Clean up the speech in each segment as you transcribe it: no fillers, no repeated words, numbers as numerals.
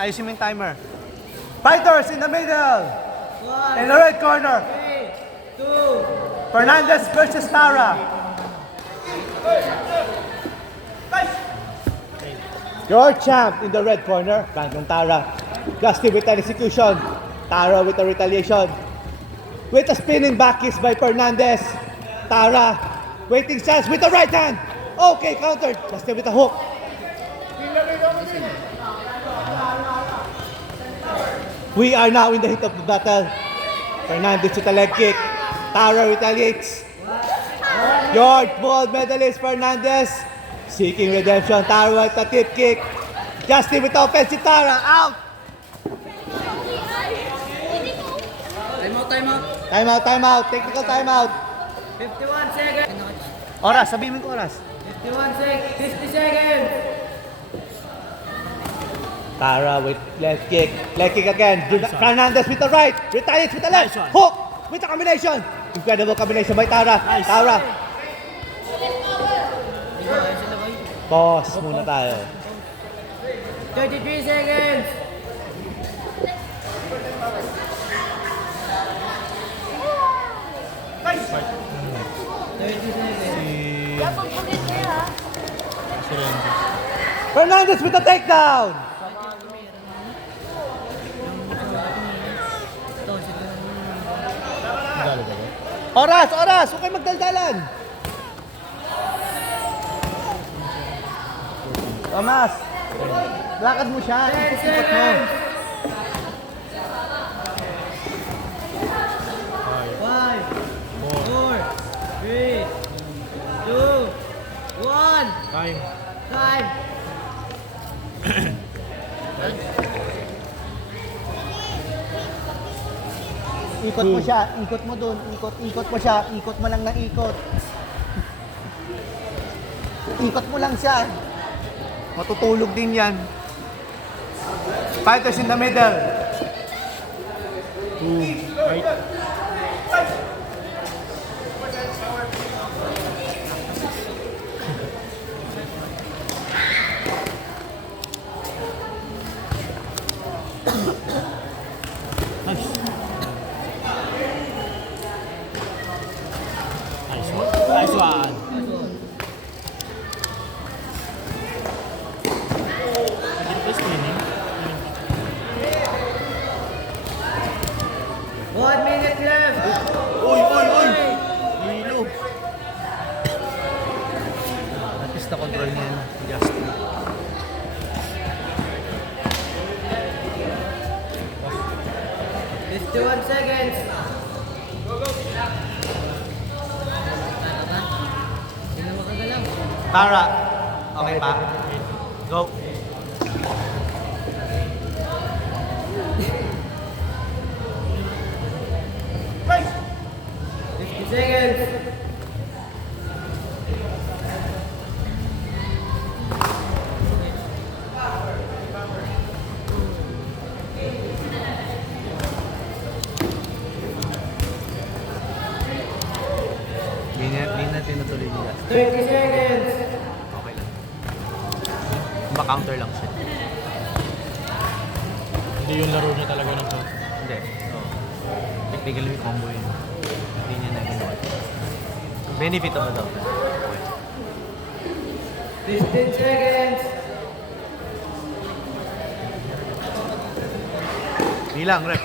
Ayusin mo yung timer. Fighters in the middle. In the red corner. 2. Fernandez versus Tara. Your champ in the red corner. Brandon Tara. Justin with an execution. Tara with a retaliation. With a spinning back kiss by Fernandez. Tara waiting chance with the right hand. Okay, countered. Justin with a hook. We are now in the heat of the battle. Fernandez with a leg kick. Tara retaliates. Your gold medalist Fernandez seeking redemption. Tara with a tip kick. Justin with the offensive. Tara out. Time out. Technical time out. 51 seconds. Oras, sabihin mo ko oras. 51 seconds. 50 seconds. Tara with left kick. Leg kick again. Fernandez with the right. Retaliates with the left. Hook with the combination. Incredible combination by Tara. Tara. Pause muna tayo. 33 seconds. Fernandez with the takedown. Oras! Huwag kayo magdaldalan. Tomas, lakad mo siya. 10 Ikot mo. seconds. 5, 4, 3, 2, 1. Time. Time. Ikot mo siya. Ikot mo dun. Ikot mo siya. Ikot mo lang ng ikot. Ikot mo lang siya. Matutulog din yan. Fighters in the middle. 2. Right. Nice one. One minute left. Uy! Hilo. At least na-control niya yan. Justin. One seconds. Tara. Okay pa? Go. Seconds. Hindi na tinutuloy nila. 30 seconds. Okay lang. Ba-counter lang siya. Hindi yung laro niya talaga ng to. Hindi. Oh. Technically may combo yun. Hindi niya na ginawa. Benefit of the doubt. 15 seconds. Bilang, rep.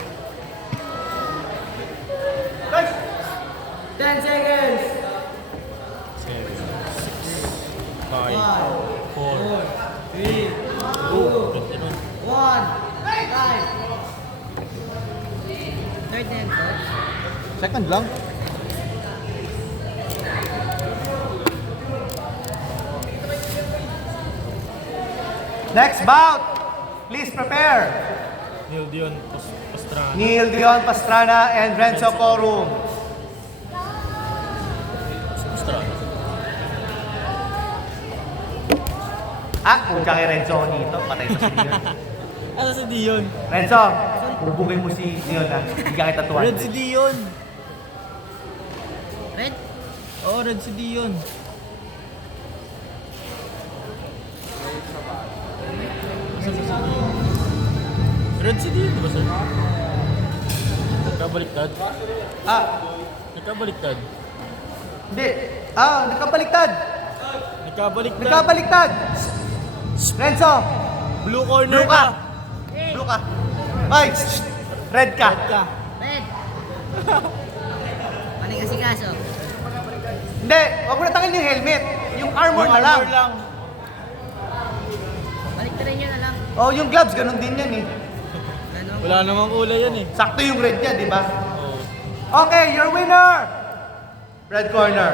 10 seconds. 7, 6, 5, 4, 3, 2, 1. Time. Third and fourth. Second lang. Next bout. Please prepare. Neil Dion Pastrana. Neil Dion Pastrana and Renzo Corum. Pastrana. Kung kay Renzo dito, patay sa si Dion. Ano si Dion? Renzo, bubugin mo si Dion ha. Hindi ka kita tuwan. Red si Dion. Red? Oo, red si Dion. Red si Dion, di ba sir? Nagkabaliktad? Ah, Nagkabaliktad? hindi. Ah, nagkabaliktad. Nagkabaliktad? Nagkabaliktad. Renzo, Blue corner blue ka. Blue ka. Ay, red ka. Red. Mali kasi kaso. Hindi, wag mo na tangin yung helmet. Yung armor na lang. Armor lang. Balik na rin yun na lang. Oh, yung gloves, ganun din yan eh. Ano? Wala namang kulay yan eh. Sakto yung red niya, di ba? Oo. Okay, your winner! Red corner.